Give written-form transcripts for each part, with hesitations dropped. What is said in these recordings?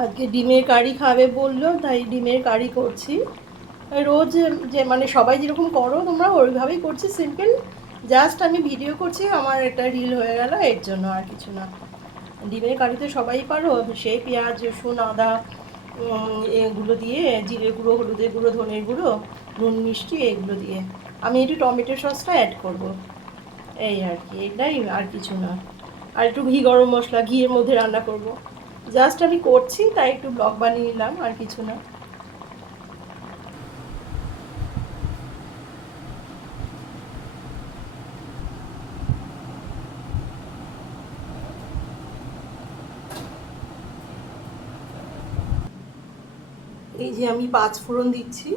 আজকে ডিমের কারি খাবে বললো, তাই ডিমের কারি করছি। রোজ যে মানে সবাই যেরকম করো তোমরা ওইভাবেই করছি, সিম্পল। জাস্ট আমি ভিডিও করছি, আমার একটা রিল হয়ে গেল, এর জন্য আর কিছু না। ডিমের কারি তো সবাই পারো, সেই পেঁয়াজ রসুন আদা এগুলো দিয়ে, জিরে গুঁড়ো হলুদের গুঁড়ো ধনের গুঁড়ো নুন মিষ্টি এগুলো দিয়ে আমি একটু টমেটো সসটা অ্যাড করব, এই আর কি, এটাই আর কিছু না। আর একটু ঘি গরম মশলা ঘিয়ের মধ্যে রান্না করব। জাস্ট আমি করছি তাই একটু ব্লগ বানিয়ে নিলাম, আর কিছু না। এই যে আমি 5 ফোড়ন দিচ্ছি,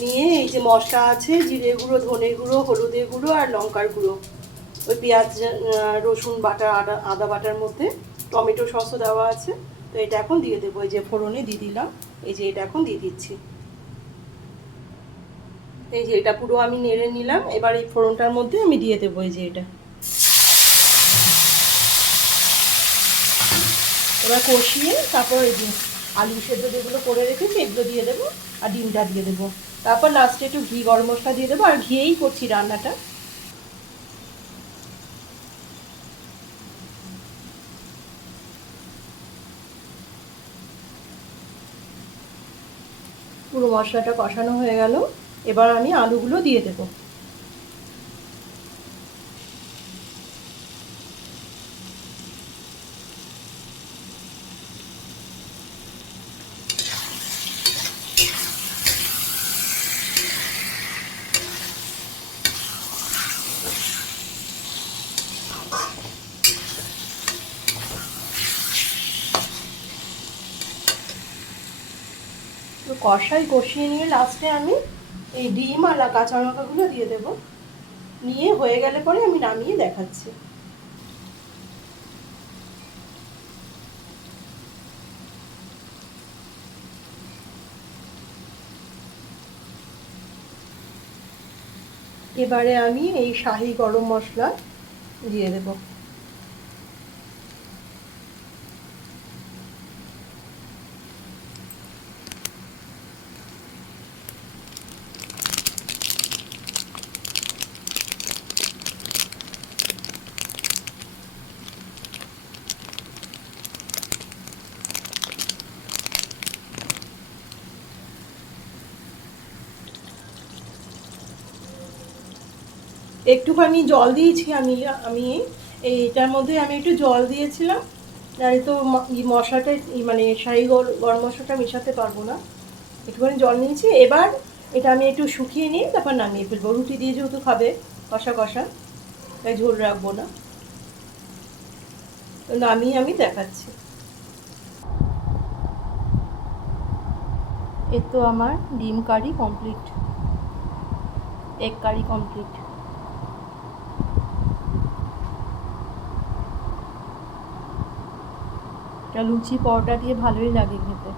নিয়ে এই যে মশলা আছে জিরে গুঁড়ো ধনের গুঁড়ো হলুদের গুঁড়ো আর লঙ্কার গুঁড়ো, ওই পেঁয়াজ রসুন বাটা আদা বাটার মধ্যে টমেটো সসও দেওয়া আছে। তো এটা এখন দিয়ে দেবো, এই যে ফোড়নে দিয়ে দিলাম, এই যে এটা এখন দিয়ে দিচ্ছি। এই যে এটা পুরো আমি নেড়ে নিলাম, এবার এই ফোড়নটার মধ্যে আমি দিয়ে দেবো এই যে এটা। এবার কষিয়ে তারপর এই যে আলু সেদ্ধ যেগুলো করে রেখেছি এগুলো দিয়ে দেবো, আর ডিমটা দিয়ে দেবো। তারপর লাস্টে একটু ঘি গরম মশলা দিয়ে দেবো, আর ঘিয়েই করছি রান্নাটা। পুরো মশলাটা কষানো হয়ে গেল, এবার আমি আলুগুলো দিয়ে দেবো। তো কষিয়ে নিয়ে লাস্টে আমি এই ডিম আর কাঁচা লঙ্কাগুলো দিয়ে দেবো, নিয়ে হয়ে গেলে পরে আমি নামিয়ে দেখাচ্ছি। এবারে আমি এই শাহি গরম মশলা দিয়ে দেবো। একটুখানি জল দিয়েছি আমি আমি এইটার মধ্যে আমি একটু জল দিয়েছিলাম, নাহলে তো মশলাটা মানে শাহি গরম মশলাটা মেশাতে পারবো না। একটুখানি জল নিয়েছি, এবার এটা আমি একটু শুকিয়ে নিয়ে তারপর নামিয়ে ফেলবো। রুটি দিয়ে যেহেতু খাবে কষা কষা, তাই ঝোল রাখবো না। তো নামিয়ে আমি দেখাচ্ছি। এর তো আমার ডিম কারি কমপ্লিট, এগ কারি কমপ্লিট। এটা লুচি পরোটা দিয়ে ভালোই লাগে খেতে।